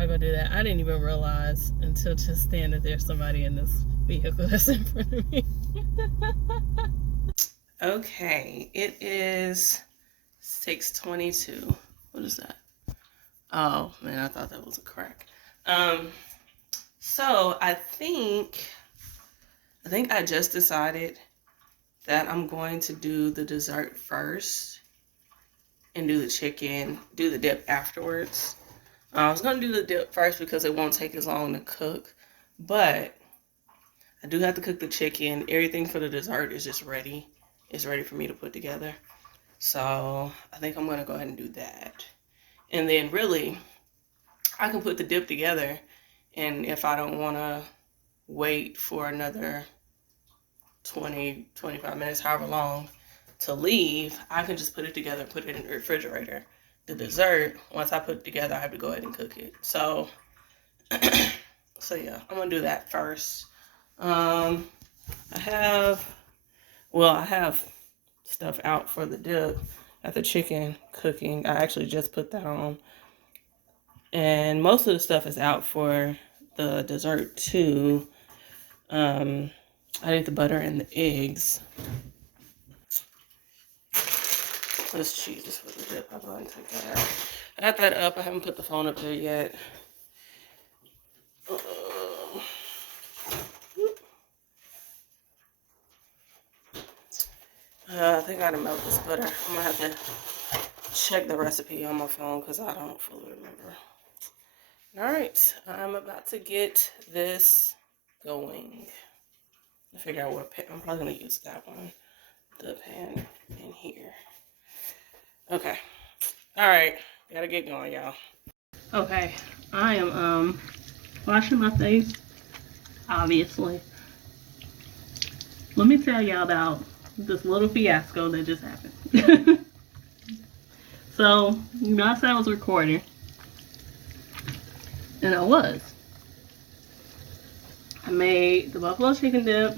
I'll go do that. I didn't even realize until just then that there's somebody in this vehicle that's in front of me. Okay, it is 6:22. What is that? Oh man, I thought that was a crack. So I think I just decided that I'm going to do the dessert first and do the chicken, do the dip afterwards. I was going to do the dip first because it won't take as long to cook, but I do have to cook the chicken. Everything for the dessert is just ready. It's ready for me to put together. So I think I'm going to go ahead and do that. And then really, I can put the dip together, and if I don't want to wait for another 20, 25 minutes, however long, to leave, I can just put it together, put it in the refrigerator. The dessert, once I put it together, I have to go ahead and cook it. So, yeah, I'm gonna do that first. I have stuff out for the dip. Got the chicken cooking. I actually just put that on. And most of the stuff is out for the dessert too. I did the butter and the eggs. Let's choose this for the dip. I'll go ahead and take that out. I got that up. I haven't put the phone up there yet. I think I gotta melt this butter. I'm gonna have to check the recipe on my phone because I don't fully remember. Alright, I'm about to get this going. I figure out what pan. I'm probably gonna use that one. The pan in here. Okay. Alright, gotta get going, y'all. Okay, I am washing my face, obviously. Let me tell y'all about this little fiasco that just happened. So, you know, I said I was recording, and I was. I made the buffalo chicken dip,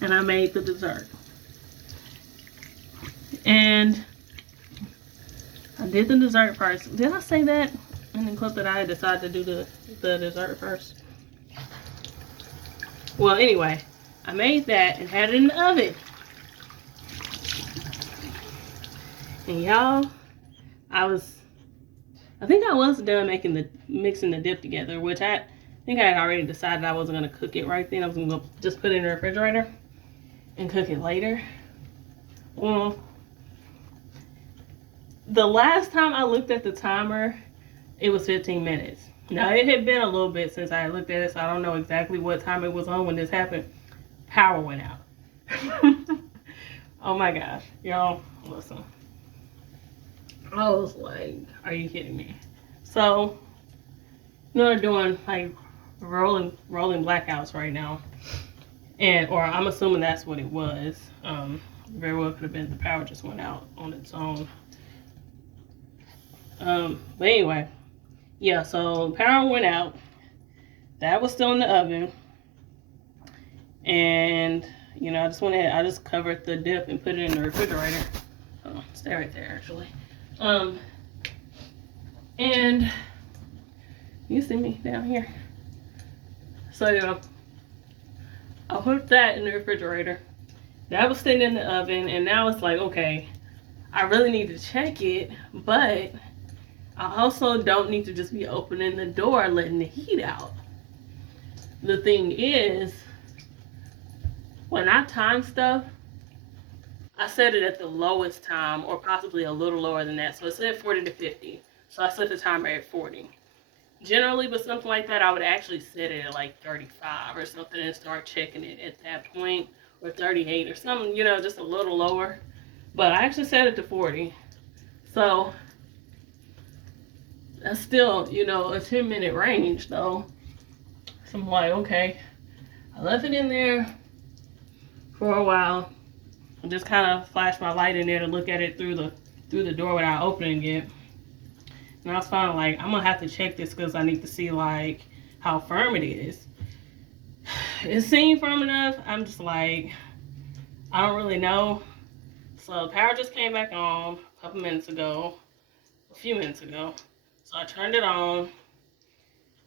and I made the dessert. And I did the dessert first. Did I say that in the clip that I decided to do the dessert first? Well, anyway, I made that and had it in the oven. And y'all, I think I was done mixing the dip together, which I think I had already decided I wasn't going to cook it right then. I was going to just put it in the refrigerator and cook it later. Well, the last time I looked at the timer, it was 15 minutes. Now, it had been a little bit since I looked at it, so I don't know exactly what time it was on when this happened. Power went out. Oh my gosh. Y'all, listen. I was like, are you kidding me? So, you know, they're doing like rolling blackouts right now. Or I'm assuming that's what it was. Very well could have been the power just went out on its own. But anyway, yeah, so power went out. That was still in the oven. And, you know, I just covered the dip and put it in the refrigerator. Oh, stay right there, actually. And you see me down here. So, yeah, I put that in the refrigerator. That was sitting in the oven, and now it's like, okay, I really need to check it, but I also don't need to just be opening the door, letting the heat out. The thing is, when I time stuff, I set it at the lowest time, or possibly a little lower than that. So it said 40 to 50. So I set the timer at 40. Generally, with something like that, I would actually set it at like 35 or something and start checking it at that point, or 38 or something, you know, just a little lower. But I actually set it to 40. So that's still, you know, a 10-minute range though. So I'm like, okay. I left it in there for a while. I just kind of flashed my light in there to look at it through the door without opening it. And I was finally like, I'm gonna have to check this because I need to see like how firm it is. It seemed firm enough. I'm just like, I don't really know. So the power just came back on a few minutes ago. So I turned it on,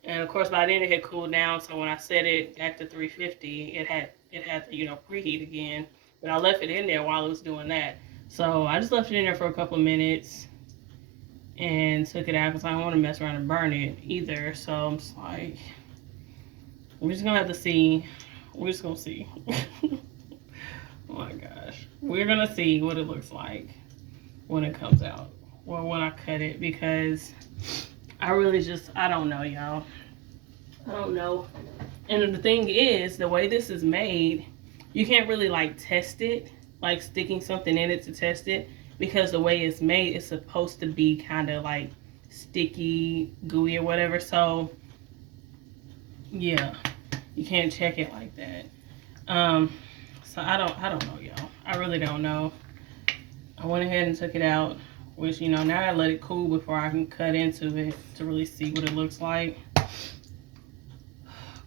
And of course, by then it had cooled down. So when I set it back to 350, it had to, you know, preheat again. But I left it in there while it was doing that. So I just left it in there for a couple of minutes and took it out because I don't want to mess around and burn it either. So I'm just like, we're just gonna have to see. We're just gonna see. Oh my gosh, we're gonna see what it looks like when it comes out, or when I cut it, because I really just, I don't know, y'all. I don't know. And the thing is, the way this is made, you can't really like test it, like sticking something in it to test it, because the way it's made, it's supposed to be kind of like sticky, gooey, or whatever. So yeah, you can't check it like that. So I don't know, y'all. I really don't know. I went ahead and took it out, which, you know, now I let it cool before I can cut into it to really see what it looks like.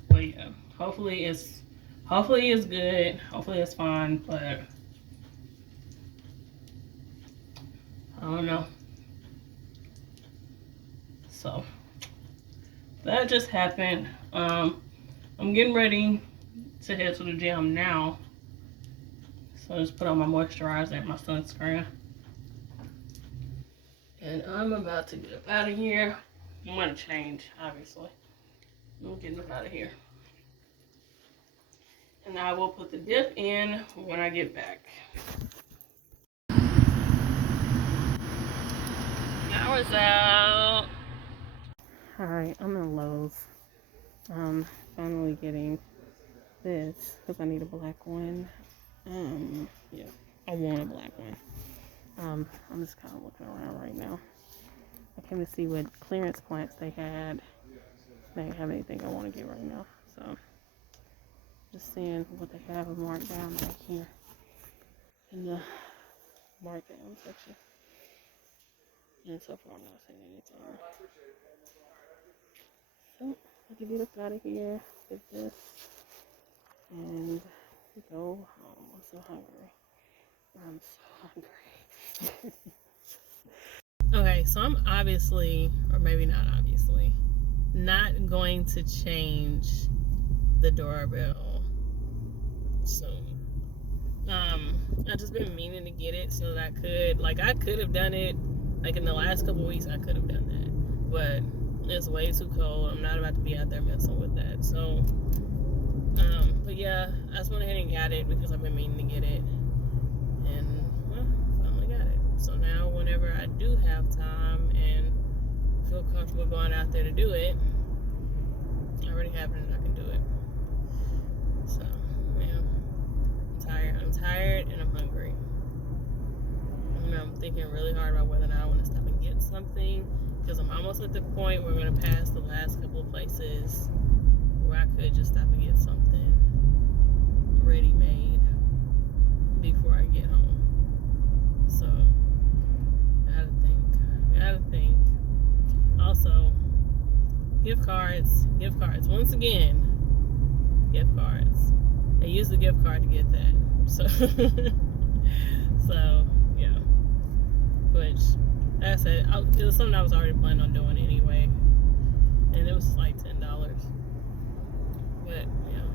But yeah, hopefully it's good. Hopefully it's fine, but I don't know. So that just happened. I'm getting ready to head to the gym now. So I just put on my moisturizer and my sunscreen. And I'm about to get up out of here. I'm gonna change, obviously. I'm getting up out of here. And I will put the dip in when I get back. Power's out. Alright, I'm in Lowe's. Finally getting this because I need a black one. Yeah, I want a black one. I'm just kind of looking around right now. I came to see what clearance plants they had. They didn't have anything I want to get right now, so just seeing what they have marked down back here in the markdown section. And so far, I'm not seeing anything. So I can get us out of here with this and go home. I'm so hungry. I'm so hungry. Okay, so I'm obviously, or maybe not obviously, not going to change the doorbell soon. I've just been meaning to get it so that I could have done it, like in the last couple weeks, I could have done that, but it's way too cold. I'm not about to be out there messing with that. So, but yeah, I just went ahead and got it because I've been meaning to get it, and well, finally got it. So now, whenever I do have time and feel comfortable going out there to do it, I already have it and I can do it. So, yeah, I'm tired and I'm hungry. I'm thinking really hard about whether or not I want to stop and get something, because I'm almost at the point where I'm going to pass the last couple of places where I could just stop and get something ready-made before I get home. So, I gotta think. Also, gift cards. Once again, gift cards. I used the gift card to get that. So, yeah. Which, like I said, it was something I was already planning on doing anyway. And it was like $10. But, yeah.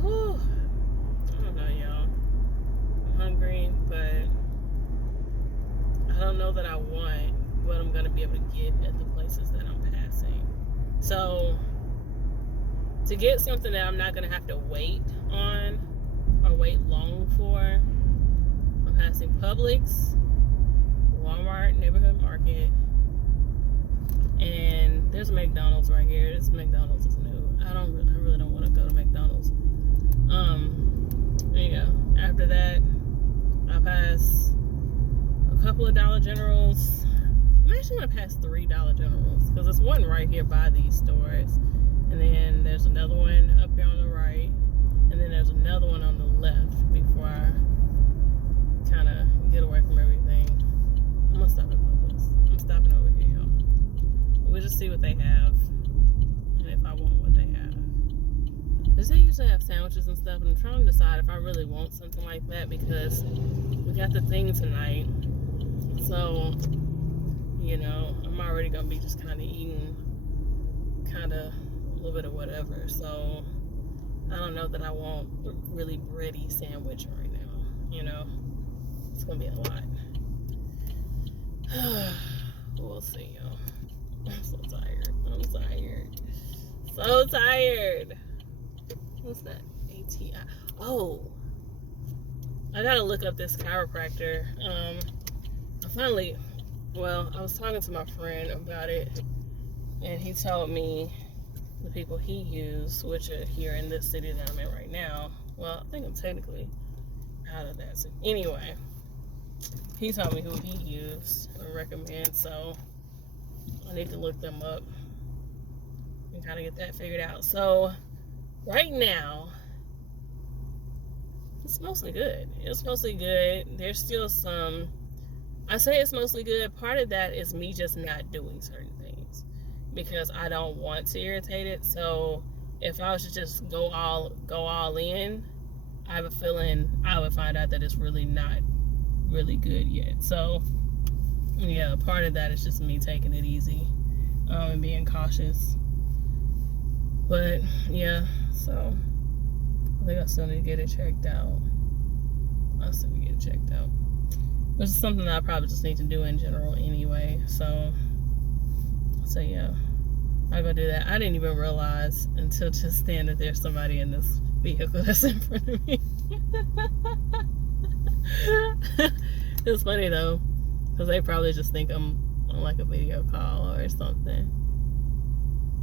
Whew. I don't know, y'all. I'm hungry, but I don't know that I want what I'm going to be able to get at the places that I'm passing. So, to get something that I'm not going to have to wait on or wait long for, I'm passing Publix, Walmart, Neighborhood Market, and there's a McDonald's right here. This McDonald's is new. I really don't want to go to McDonald's. There you go. After that, I pass a couple of Dollar Generals. I'm actually going to pass 3 Dollar Generals because there's one right here by these stores, and then there's another one up here on the right, and then there's another one on the left before I kind of get away from everything. I'm going to stop at Publix. I'm stopping over here, y'all. We'll just see what they have and if I want what they have. Because they usually have sandwiches and stuff, and I'm trying to decide if I really want something like that because we got the thing tonight. So, you know, I'm already going to be just kind of eating kind of a little bit of whatever. So I don't know that I want a really bready sandwich right now. You know, it's gonna be a lot. We'll see, y'all. I'm so tired. I'm tired. So tired. What's that? ATI. Oh, I gotta look up this chiropractor. I was talking to my friend about it, and he told me the people he used, which are here in this city that I'm in right now. Well, I think I'm technically out of that city. Anyway, he told me who he used and recommend, so I need to look them up and kind of get that figured out. So right now, it's mostly good. It's mostly good. There's still some, I say it's mostly good. Part of that is me just not doing certain things because I don't want to irritate it. So if I was to just go all in, I have a feeling I would find out that it's really not really good yet. So yeah, part of that is just me taking it easy and being cautious. But yeah, so I think I still need to get it checked out. Which is something that I probably just need to do in general anyway. So yeah, I'll go do that. I didn't even realize until just then that there's somebody in this vehicle that's in front of me. It's funny though, because they probably just think I'm on like a video call or something.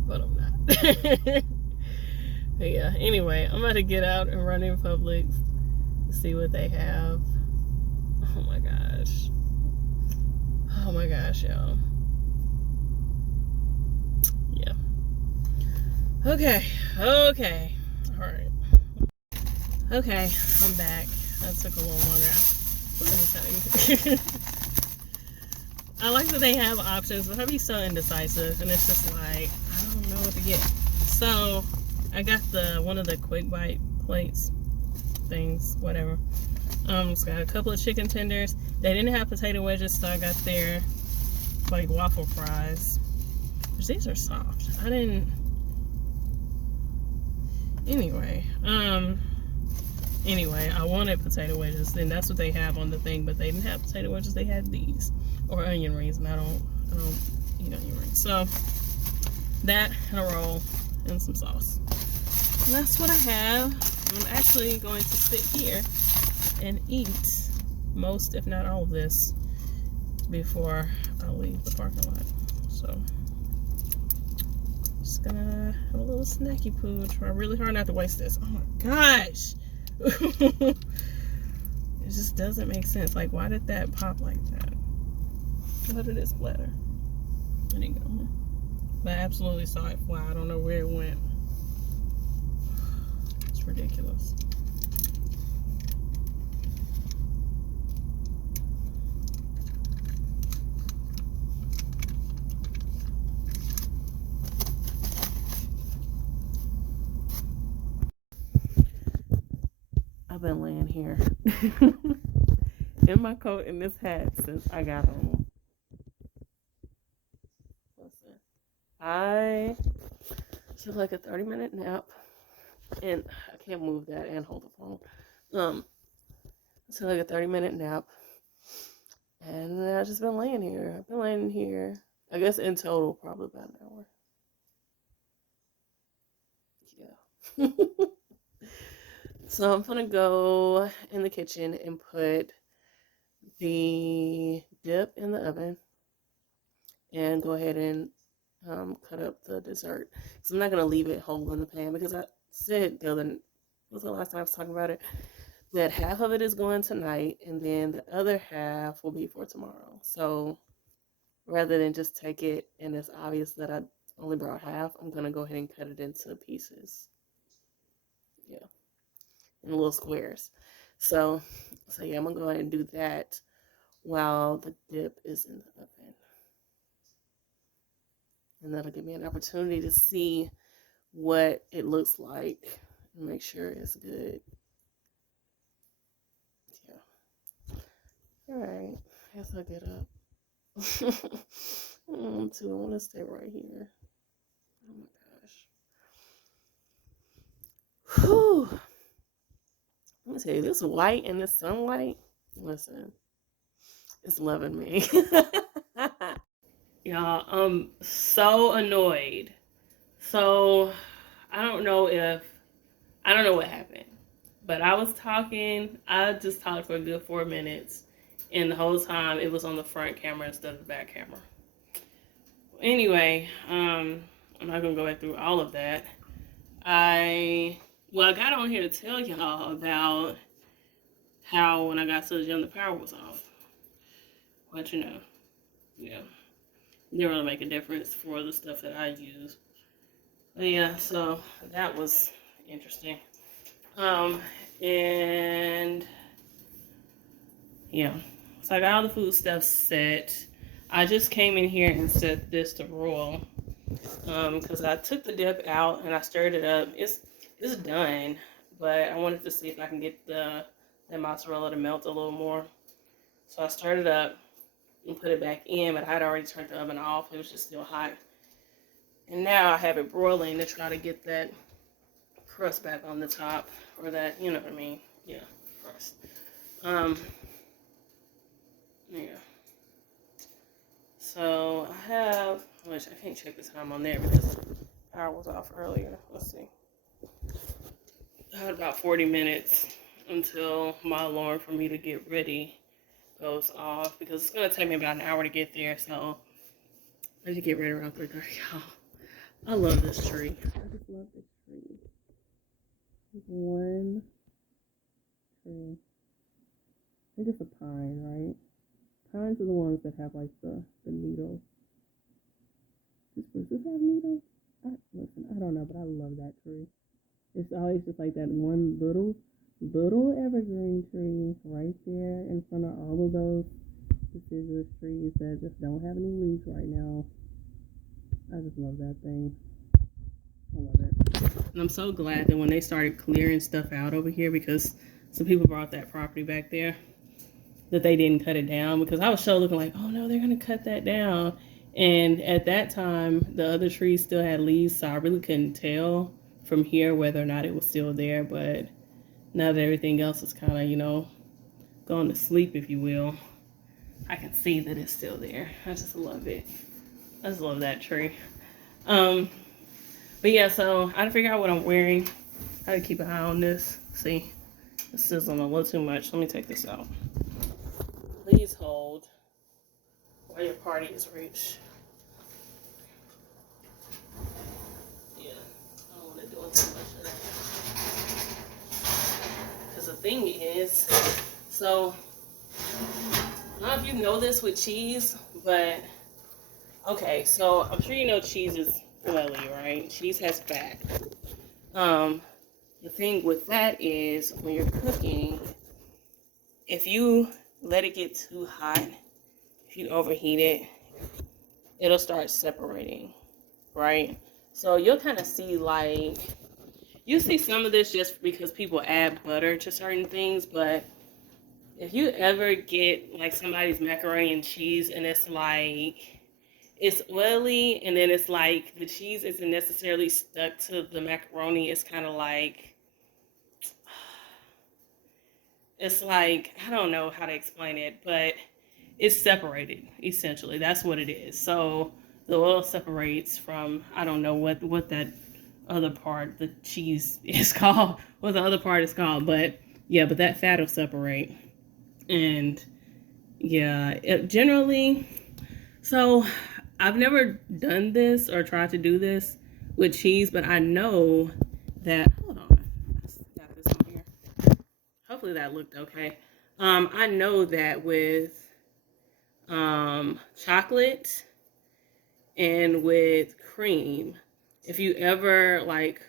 But I'm not. But yeah, anyway, I'm about to get out and run in Publix to see what they have. Oh my gosh. Oh my gosh, y'all. Yeah. Okay. Alright. Okay, I'm back. That took a little longer. Let me tell you. I like that they have options, but I'd be so indecisive, and it's just like, I don't know what to get. So, I got one of the quick bite plates things, whatever. It's got a couple of chicken tenders. They didn't have potato wedges, so I got their like waffle fries. Which these are soft. Anyway, I wanted potato wedges, and that's what they have on the thing, but they didn't have potato wedges. They had these, or onion rings, and I don't eat onion rings. So that and a roll and some sauce. And that's what I have. I'm actually going to sit here and eat most, if not all of this, before I leave the parking lot. So just gonna have a little snacky poo. Try really hard not to waste this. Oh my gosh. It just doesn't make sense. Like, why did that pop like that? How did it splatter? There you go. But I absolutely saw it fly. I don't know where it went. It's ridiculous. I've been laying here in my coat and this hat since I got home. Listen, I took like a 30-minute nap, and I can't move that and hold the phone. I took like a 30-minute nap, and then I've just been laying here. I've been laying here, I guess in total, probably about an hour. Yeah. So I'm gonna go in the kitchen and put the dip in the oven and go ahead and cut up the dessert. Because I'm not gonna leave it whole in the pan, because I said was the last time I was talking about it, that half of it is going tonight and then the other half will be for tomorrow. So rather than just take it and it's obvious that I only brought half, I'm gonna go ahead and cut it into pieces. Yeah. In little squares. So yeah, I'm gonna go ahead and do that while the dip is in the oven. And that'll give me an opportunity to see what it looks like and make sure it's good. Yeah. Alright. I guess I'll get up. I want to stay right here. Oh my gosh. Whew. Let me tell you, this white and this sunlight, listen, it's loving me. Y'all, I'm so annoyed. So, I don't know what happened. But I just talked for a good 4 minutes. And the whole time it was on the front camera instead of the back camera. Anyway, I'm not going to go back through all of that. I got on here to tell y'all about how when I got to the gym, the power was off. But you know, yeah, it didn't really make a difference for the stuff that I use. But yeah, so that was interesting. And yeah, so I got all the food stuff set. I just came in here and set this to roll. Because I took the dip out and I stirred it up. It's done, but I wanted to see if I can get the mozzarella to melt a little more. So I stirred it up and put it back in, but I had already turned the oven off. It was just still hot. And now I have it broiling to try to get that crust back on the top, or that, you know what I mean? Yeah, crust. Yeah. So I have, which I can't check the time on there because power was off earlier. Let's see. I had about 40 minutes until my alarm for me to get ready goes off, because it's going to take me about an hour to get there. So I need to get ready around 3:30, y'all. I love this tree. I just love this tree. One tree. I think it's a pine, right? Pines are the ones that have like the needles. Does this have needles? Listen, I don't know, but I love that tree. It's always just like that one little evergreen tree right there in front of all of those deciduous trees that just don't have any leaves right now. I just love that thing. I love it. And I'm so glad that when they started clearing stuff out over here, because some people brought that property back there, that they didn't cut it down, because I was so looking like, oh no, they're going to cut that down. And at that time, the other trees still had leaves, so I really couldn't tell from here whether or not it was still there. But now that everything else is kind of, you know, going to sleep, if you will, I can see that it's still there. I just love it. I just love that tree. But yeah, so I had to figure out what I'm wearing. I had to keep an eye on this. See, it's sizzling a little too much. Let me take this out. Please hold while your party is reached. Yeah, I don't want to do too much of that. Because the thing is, so, I don't know if you know this with cheese, but, okay, so I'm sure you know cheese is oily, right? Cheese has fat. The thing with that is, when you're cooking, if you let it get too hot, if you overheat it, it'll start separating, right? So you'll kind of see, like, you see some of this just because people add butter to certain things, but if you ever get like somebody's macaroni and cheese and it's like, it's oily, and then it's like the cheese isn't necessarily stuck to the macaroni, it's kind of like, it's like, I don't know how to explain it, but it's separated, essentially. That's what it is. So the oil separates from, I don't know what that other part, the cheese is called, what the other part is called, but yeah, but that fat will separate. And yeah, it generally, so I've never done this or tried to do this with cheese, but I know that, hold on, I got this on here. Hopefully that looked okay. I know that with chocolate and with cream, if you ever like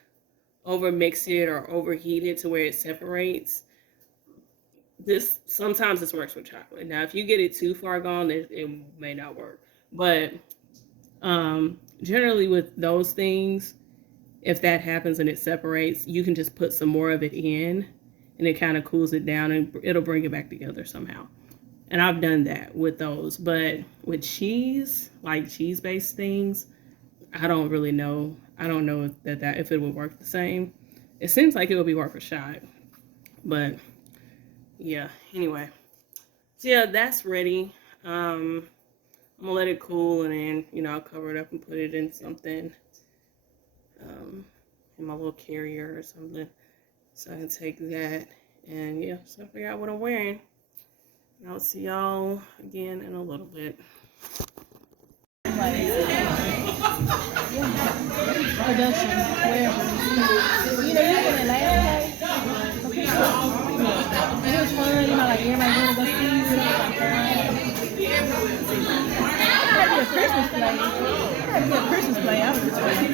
over mix it or overheat it to where it separates, sometimes this works with chocolate. Now if you get it too far gone, it may not work, but generally with those things, if that happens and it separates, you can just put some more of it in and it kind of cools it down and it'll bring it back together somehow. And I've done that with those. But with cheese, like cheese-based things, I don't really know. I don't know if it would work the same. It seems like it would be worth a shot, but yeah. Anyway, so yeah, that's ready. I'm gonna let it cool, and then, you know, I'll cover it up and put it in something, in my little carrier or something, so I can take that. And yeah, so figure out what I'm wearing. And I'll see y'all again in a little bit. Production, wherever. You know, you did it last day. It was fun, you know, like everybody wanted to go see you. That'd be a Christmas play. That'd be a Christmas play. I was just waiting.